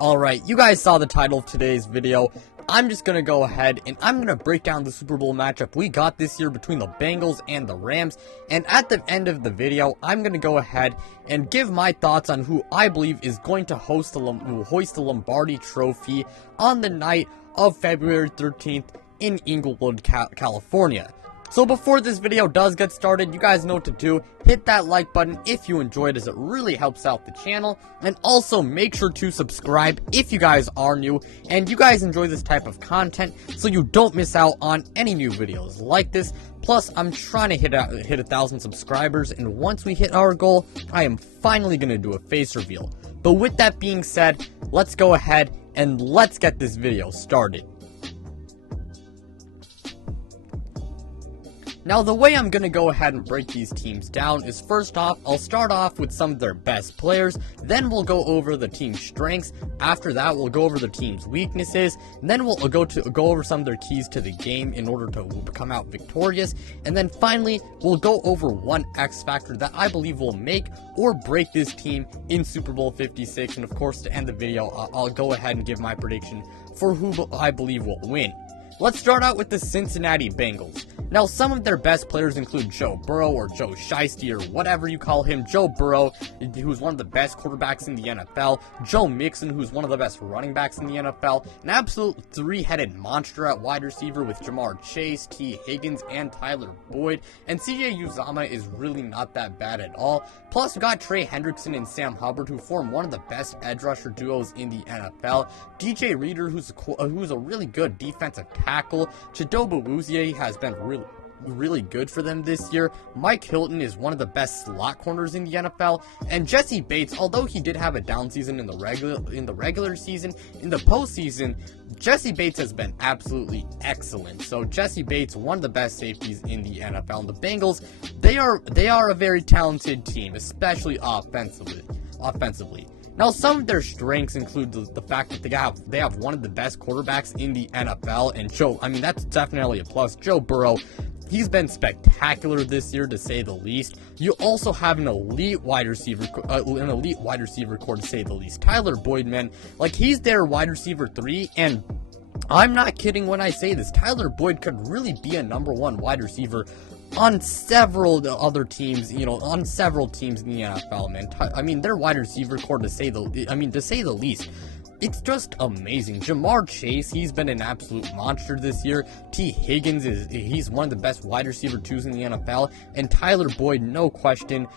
Alright, you guys saw the title of today's video. I'm just gonna go ahead and I'm gonna break down the Super Bowl matchup we got this year between the Bengals and the Rams. And at the end of the video, I'm gonna go ahead and give my thoughts on who I believe is going to hoist the Lombardi Trophy on the night of February 13th in Inglewood, California. So before this video does get started, you guys know what to do. Hit that like button if you enjoyed, as it really helps out the channel. And also make sure to subscribe if you guys are new and you guys enjoy this type of content, so you don't miss out on any new videos like this. Plus, I'm trying to hit 1,000 subscribers, and once we hit our goal, I am finally going to do a face reveal. But with that being said, let's go ahead and let's get this video started. Now, the way I'm going to go ahead and break these teams down is, first off, I'll start off with some of their best players, then we'll go over the team's strengths. After that, we'll go over the team's weaknesses, and then we'll go over some of their keys to the game in order to come out victorious, and then finally, we'll go over one X factor that I believe will make or break this team in Super Bowl 56, and of course, to end the video, I'll go ahead and give my prediction for who I believe will win. Let's start out with the Cincinnati Bengals. Now, some of their best players include Joe Burrow, or Joe Shiesty, or whatever you call him. Joe Burrow, who's one of the best quarterbacks in the NFL. Joe Mixon, who's one of the best running backs in the NFL. An absolute three-headed monster at wide receiver with Jamar Chase, T. Higgins, and Tyler Boyd. And C.J. Uzomah is really not that bad at all. Plus, we got Trey Hendrickson and Sam Hubbard, who form one of the best edge rusher duos in the NFL. DJ Reader, who's a really good defensive tackle. Chidobe Awuzie has been really good for them this year. Mike Hilton is one of the best slot corners in the NFL, and Jesse Bates, although he did have a down season in the regular season, in the postseason, Jesse Bates has been absolutely excellent. So Jesse Bates, one of the best safeties in the NFL. And the Bengals, they are a very talented team, especially offensively. Now, some of their strengths include the fact that they have one of the best quarterbacks in the NFL, and that's definitely a plus. Joe Burrow, he's been spectacular this year, to say the least. You also have an elite wide receiver core, to say the least. Tyler Boyd, man, like, he's their wide receiver 3, and I'm not kidding when I say this. Tyler Boyd could really be a #1 wide receiver on several other teams, on several teams in the NFL, man. Their wide receiver core, to say the least, it's just amazing. Jamar Chase, he's been an absolute monster this year. T. Higgins, he's one of the best wide receiver 2s in the NFL. And Tyler Boyd, no question,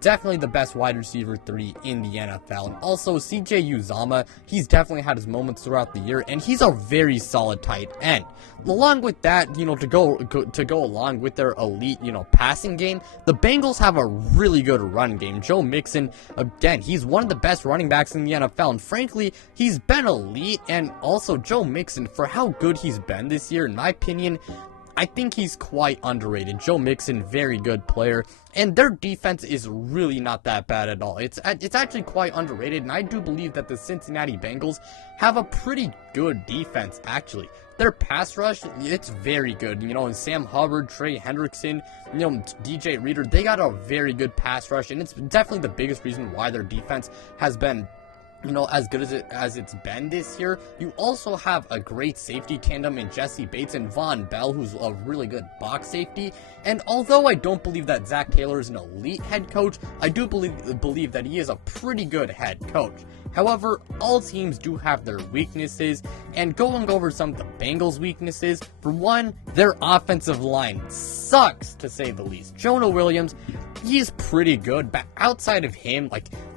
definitely the best wide receiver 3 in the NFL. And also, C.J. Uzomah, he's definitely had his moments throughout the year, and he's a very solid tight end. Along with that, to go along with their elite, passing game, the Bengals have a really good run game. Joe Mixon, again, he's one of the best running backs in the NFL, and frankly, he's been elite. And also, Joe Mixon, for how good he's been this year, in my opinion, I think he's quite underrated. Joe Mixon, very good player, and their defense is really not that bad at all. It's actually quite underrated, and I do believe that the Cincinnati Bengals have a pretty good defense, actually. Their pass rush, it's very good. And Sam Hubbard, Trey Hendrickson, DJ Reader, they got a very good pass rush, and it's definitely the biggest reason why their defense has been as good as it's been this year. You also have a great safety tandem in Jesse Bates and Von Bell, who's a really good box safety. And although I don't believe that Zach Taylor is an elite head coach, I do believe that he is a pretty good head coach. However, all teams do have their weaknesses, and going over some of the Bengals' weaknesses, for one, their offensive line sucks, to say the least. Jonah Williams, he's pretty good, but outside of him,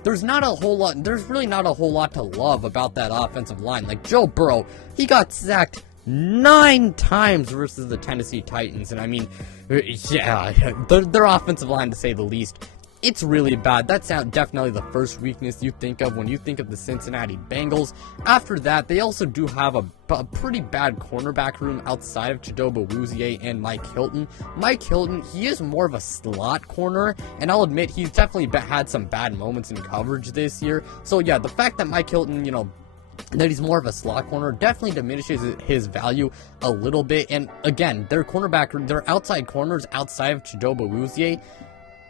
there's really not a whole lot to love about that offensive line. Like, Joe Burrow, he got sacked 9 times versus the Tennessee Titans, and their offensive line, to say the least, it's really bad. That's definitely the first weakness you think of when you think of the Cincinnati Bengals. After that, they also do have a pretty bad cornerback room outside of Chidobe Awuzie and Mike Hilton. Mike Hilton, he is more of a slot corner, and I'll admit he's definitely had some bad moments in coverage this year. So yeah, the fact that Mike Hilton, that he's more of a slot corner definitely diminishes his value a little bit. And again, their outside corners outside of Chidobe Awuzie,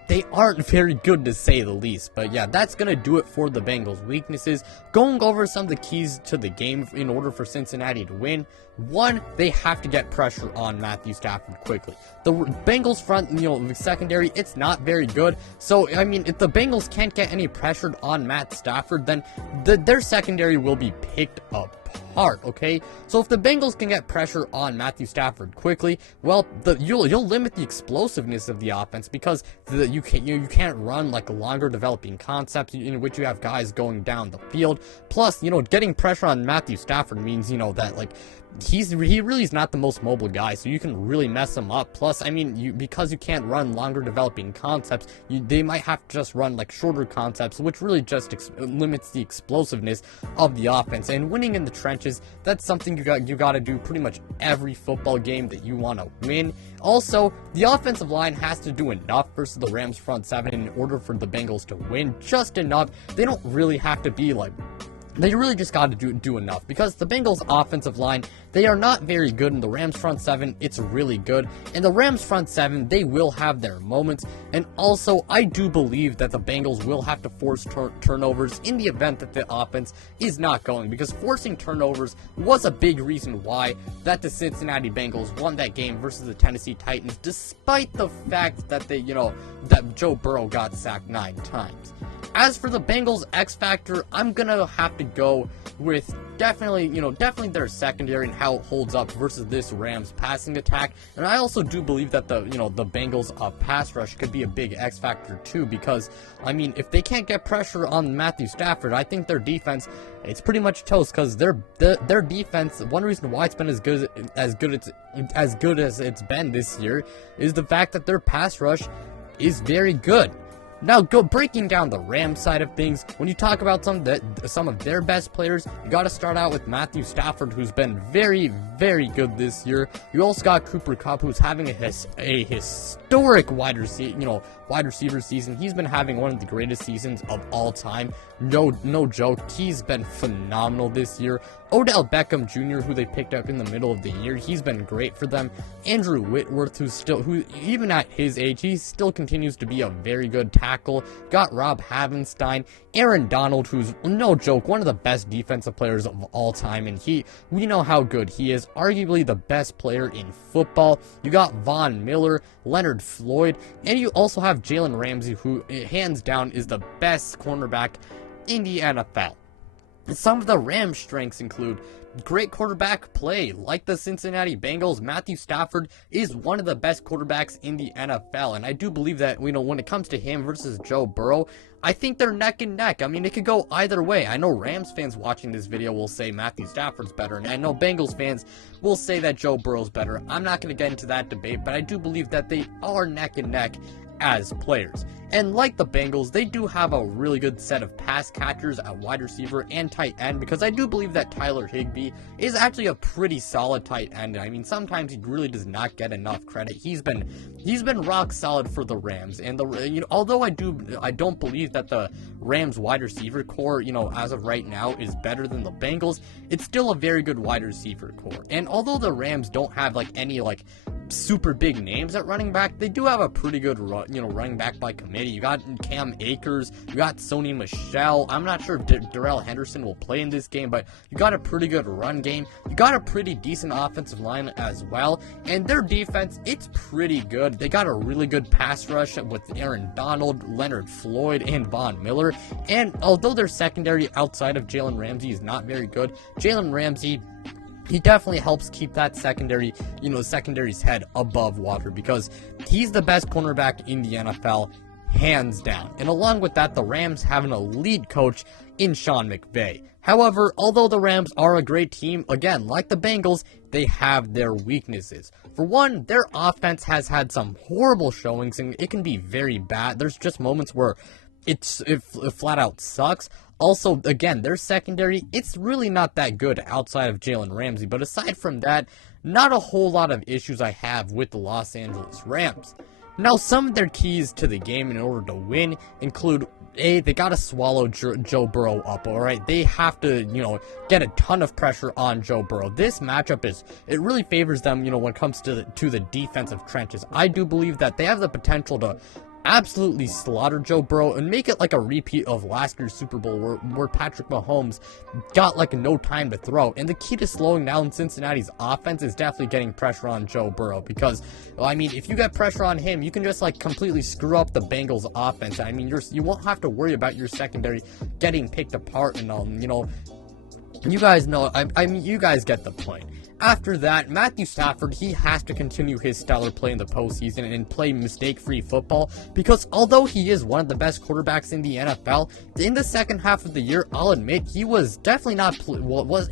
they aren't very good to say the least. But yeah, that's going to do it for the Bengals' weaknesses. Going over some of the keys to the game in order for Cincinnati to win. One, they have to get pressure on Matthew Stafford quickly. The Bengals front, secondary, it's not very good. So, I mean, if the Bengals can't get any pressure on Matt Stafford, then their secondary will be picked apart, okay? So if the Bengals can get pressure on Matthew Stafford quickly, well, you'll limit the explosiveness of the offense, because you can't run like longer developing concepts in which you have guys going down the field. Plus, getting pressure on Matthew Stafford means, that like he really is not the most mobile guy, so you can really mess him up. Plus, I mean, because you can't run longer developing concepts, they might have to just run like shorter concepts, which really just limits the explosiveness of the offense. And winning in the trenches, that's something you got to do pretty much every football game that you want to win. Also, the offensive line has to do enough versus the Rams front seven in order for the Bengals to win. Just enough. They don't really have to be like, they really just got to do enough, because the Bengals offensive line, they are not very good, and the Rams front seven, it's really good. And the Rams front seven, they will have their moments. And also, I do believe that the Bengals will have to force turnovers in the event that the offense is not going, because forcing turnovers was a big reason why that the Cincinnati Bengals won that game versus the Tennessee Titans, despite the fact that that Joe Burrow got sacked 9 times. As for the Bengals X Factor, I'm gonna have to go with definitely their secondary and how it holds up versus this Rams passing attack. And I also do believe that the Bengals pass rush could be a big X Factor too, because I mean, if they can't get pressure on Matthew Stafford, I think their defense, it's pretty much toast, because their defense, one reason why it's been as good as it's been this year is the fact that their pass rush is very good. Now, breaking down the Rams side of things, when you talk about some of their best players, you got to start out with Matthew Stafford, who's been very, very good this year. You also got Cooper Kupp, who's having a historic wide receiver season. He's been having one of the greatest seasons of all time. No joke. He's been phenomenal this year. Odell Beckham Jr., who they picked up in the middle of the year, he's been great for them. Andrew Whitworth, who even at his age, he still continues to be a very good tackle. Got Rob Havenstein. Aaron Donald, who's no joke, one of the best defensive players of all time, and we know how good he is, arguably the best player in football. You got Von Miller, Leonard Floyd, and you also have Jalen Ramsey, who hands down is the best cornerback in the NFL. Some of the Rams' strengths include great quarterback play. Like the Cincinnati Bengals, Matthew Stafford is one of the best quarterbacks in the NFL, and I do believe that, when it comes to him versus Joe Burrow, I think they're neck and neck. I mean, it could go either way. I know Rams fans watching this video will say Matthew Stafford's better, and I know Bengals fans will say that Joe Burrow's better. I'm not going to get into that debate, but I do believe that they are neck and neck as players. And like the Bengals, they do have a really good set of pass catchers at wide receiver and tight end, because I do believe that Tyler Higbee is actually a pretty solid tight end. I mean, sometimes he really does not get enough credit. He's been rock solid for the Rams, and although I don't believe that the Rams wide receiver core, as of right now, is better than the Bengals, it's still a very good wide receiver core. And although the Rams don't have any super big names at running back, they do have a pretty good running back by committee. You got Cam Akers, you got Sony Michel. I'm not sure if Darrell Henderson will play in this game, but you got a pretty good run game. You got a pretty decent offensive line as well, and their defense, it's pretty good. They got a really good pass rush with Aaron Donald, Leonard Floyd, and Von Miller. And although their secondary outside of Jalen Ramsey is not very good, Jalen Ramsey, he definitely helps keep that secondary's head above water, because he's the best cornerback in the NFL, hands down. And along with that, the Rams have an elite coach in Sean McVay. However, although the Rams are a great team, again, like the Bengals, they have their weaknesses. For one, their offense has had some horrible showings, and it can be very bad. There's just moments where it flat out sucks. Also, again, their secondary, it's really not that good outside of Jalen Ramsey. But aside from that, not a whole lot of issues I have with the Los Angeles Rams. Now, some of their keys to the game in order to win include, they got to swallow Joe Burrow up, alright? They have to, get a ton of pressure on Joe Burrow. This matchup it really favors them, when it comes to the defensive trenches. I do believe that they have the potential to absolutely slaughter Joe Burrow and make it like a repeat of last year's Super Bowl where Patrick Mahomes got like no time to throw. And the key to slowing down Cincinnati's offense is definitely getting pressure on Joe Burrow, because, well, I mean, if you get pressure on him, you can just like completely screw up the Bengals offense. I mean, you won't have to worry about your secondary getting picked apart and you guys know, I mean, you guys get the point. After that, Matthew Stafford, he has to continue his stellar play in the postseason and play mistake-free football, because although he is one of the best quarterbacks in the NFL, in the second half of the year, I'll admit, he was definitely not,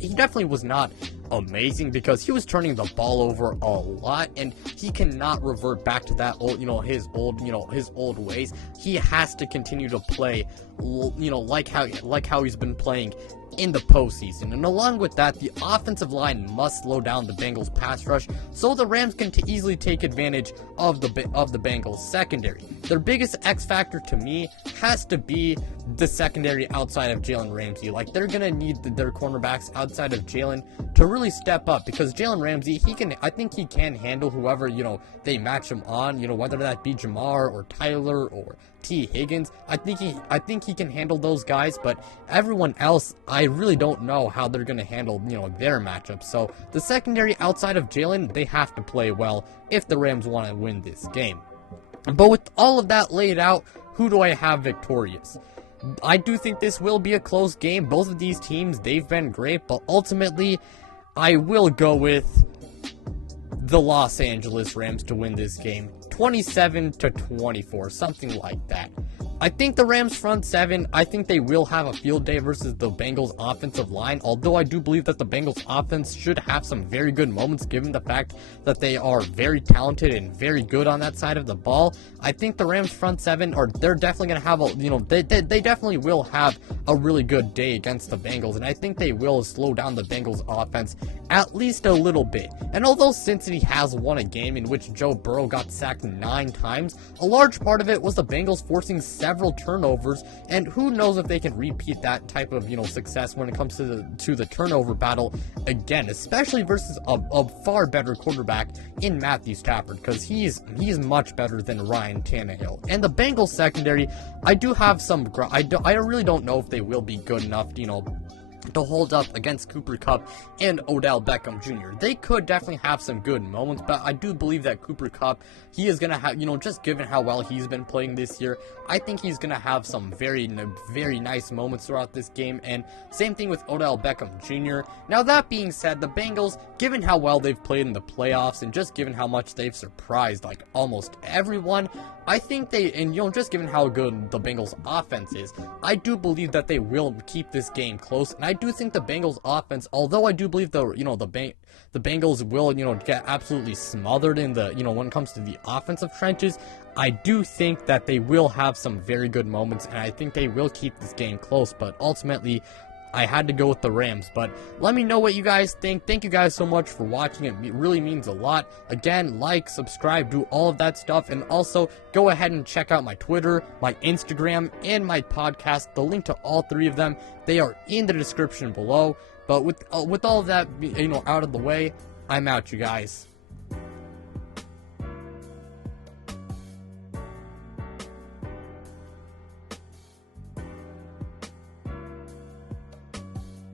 he definitely was not amazing, because he was turning the ball over a lot, and he cannot revert back to that old, his old ways. He has to continue to play, like how he's been playing in the postseason. And along with that, the offensive line must slow down the Bengals pass rush so the Rams can easily take advantage of the Bengals secondary. Their biggest X factor to me has to be the secondary outside of Jalen Ramsey. Like, they're gonna need their cornerbacks outside of Jalen to really step up, because Jalen Ramsey, I think he can handle whoever, they match him on, whether that be Jamar or Tyler or T. Higgins. I think he can handle those guys, but everyone else, I really don't know how they're going to handle, their matchups. So the secondary outside of Jalen, they have to play well if the Rams want to win this game. But with all of that laid out, who do I have victorious? I do think this will be a close game. Both of these teams, they've been great, but ultimately, I will go with the Los Angeles Rams to win this game. 27-24, something like that. I think the Rams front seven, I think they will have a field day versus the Bengals offensive line, although I do believe that the Bengals offense should have some very good moments given the fact that they are very talented and very good on that side of the ball. I think the Rams front seven they're definitely going to have they definitely will have a really good day against the Bengals, and I think they will slow down the Bengals offense at least a little bit. And although Cincinnati has won a game in which Joe Burrow got sacked 9 times, a large part of it was the Bengals forcing several turnovers, and who knows if they can repeat that type of success when it comes to the turnover battle again, especially versus a far better quarterback in Matthew Stafford, because he's much better than Ryan Tannehill. And the Bengals secondary, I do have some I really don't know if they will be good enough to hold up against Cooper Kupp and Odell Beckham Jr. They could definitely have some good moments, but I do believe that Cooper Kupp, he is going to have, just given how well he's been playing this year, I think he's going to have some very, very nice moments throughout this game, and same thing with Odell Beckham Jr. Now, that being said, the Bengals, given how well they've played in the playoffs, and just given how much they've surprised, like, almost everyone, I think just given how good the Bengals offense is, I do believe that they will keep this game close, and I do think the Bengals offense, although I do believe the Bengals will, get absolutely smothered in the, when it comes to the offensive trenches, I do think that they will have some very good moments, and I think they will keep this game close, but ultimately, I had to go with the Rams. But let me know what you guys think. Thank you guys so much for watching. It really means a lot. Again, like, subscribe, do all of that stuff. And also, go ahead and check out my Twitter, my Instagram, and my podcast. The link to all 3 of them, they are in the description below. But with all of that, out of the way, I'm out, you guys.